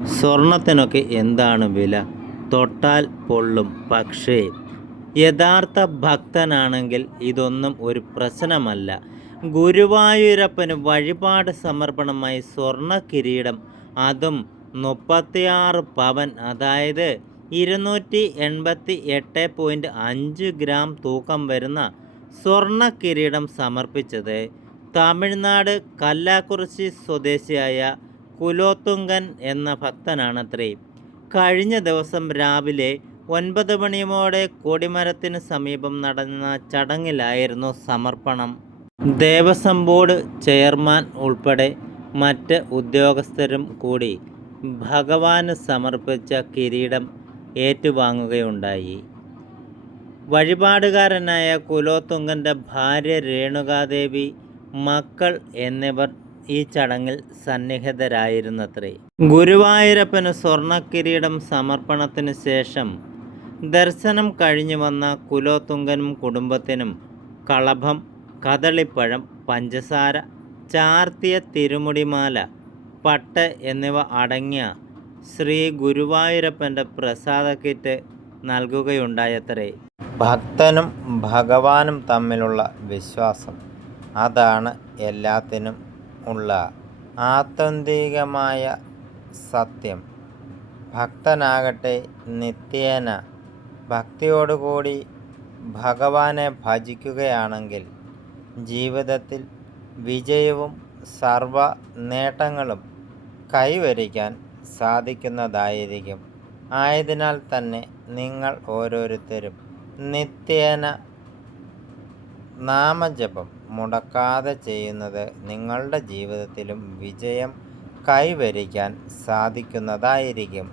സ്വർണത്തിനൊക്കെ എന്താണ് വില? തൊട്ടാൽ പൊള്ളും. പക്ഷേ യഥാർത്ഥ ഭക്തനാണെങ്കിൽ ഇതൊന്നും ഒരു പ്രശ്നമല്ല. ഗുരുവായൂരപ്പന് വഴിപാട് സമർപ്പണമായി സ്വർണ കിരീടം അതും മുപ്പത്തിയാറ് പവൻ അതായത് ഇരുന്നൂറ്റി എൺപത്തി എട്ട് പോയിന്റ് അഞ്ച് ഗ്രാം തൂക്കം വരുന്ന സ്വർണ കിരീടം സമർപ്പിച്ചത് തമിഴ്നാട് കല്ലാക്കുറിശി സ്വദേശിയായ കുലോത്തുങ്കൻ എന്ന ഭക്തനാണത്രേ. കഴിഞ്ഞ ദിവസം രാവിലെ ഒൻപത് മണിയോടെ കൊടിമരത്തിന് സമീപം നടന്ന ചടങ്ങിലായിരുന്നു സമർപ്പണം. ദേവസ്വം ബോർഡ് ചെയർമാൻ ഉൾപ്പെടെ മറ്റ് ഉദ്യോഗസ്ഥരും കൂടി ഭഗവാന് സമർപ്പിച്ച കിരീടം ഏറ്റുവാങ്ങുകയുണ്ടായി. വഴിപാടുകാരനായ കുലോത്തുങ്കന്റെ ഭാര്യ രേണുകാദേവി മക്കൾ എന്നിവർ ഈ ചടങ്ങിൽ സന്നിഹിതരായിരുന്നത്രേ. ഗുരുവായൂരപ്പന് സ്വർണക്കിരീടം സമർപ്പണത്തിന് ശേഷം ദർശനം കഴിഞ്ഞു വന്ന കുലോത്തുങ്കനും കുടുംബത്തിനും കളഭം കദളിപ്പഴം പഞ്ചസാര ചാർത്തിയ തിരുമുടിമാല പട്ട് എന്നിവ അടങ്ങിയ ശ്രീ ഗുരുവായൂരപ്പന്റെ പ്രസാദ കിറ്റ് നൽകുകയുണ്ടായത്രേ. ഭക്തനും ഭഗവാനും തമ്മിലുള്ള വിശ്വാസം അതാണ് എല്ലാത്തിനും ഉള്ള ആത്യന്തികമായ സത്യം. ഭക്തനാകട്ടെ നിത്യേന ഭക്തിയോടുകൂടി ഭഗവാനെ ഭജിക്കുകയാണെങ്കിൽ ജീവിതത്തിൽ വിജയവും സർവ നേട്ടങ്ങളും കൈവരിക്കാൻ സാധിക്കുന്നതായിരിക്കും. ആയതിനാൽ തന്നെ നിങ്ങൾ ഓരോരുത്തരും നിത്യേന നാമജപം മുടക്കാതെ ചെയ്യുന്നത് നിങ്ങളുടെ ജീവിതത്തിലും വിജയം കൈവരിക്കാൻ സാധിക്കുന്നതായിരിക്കും.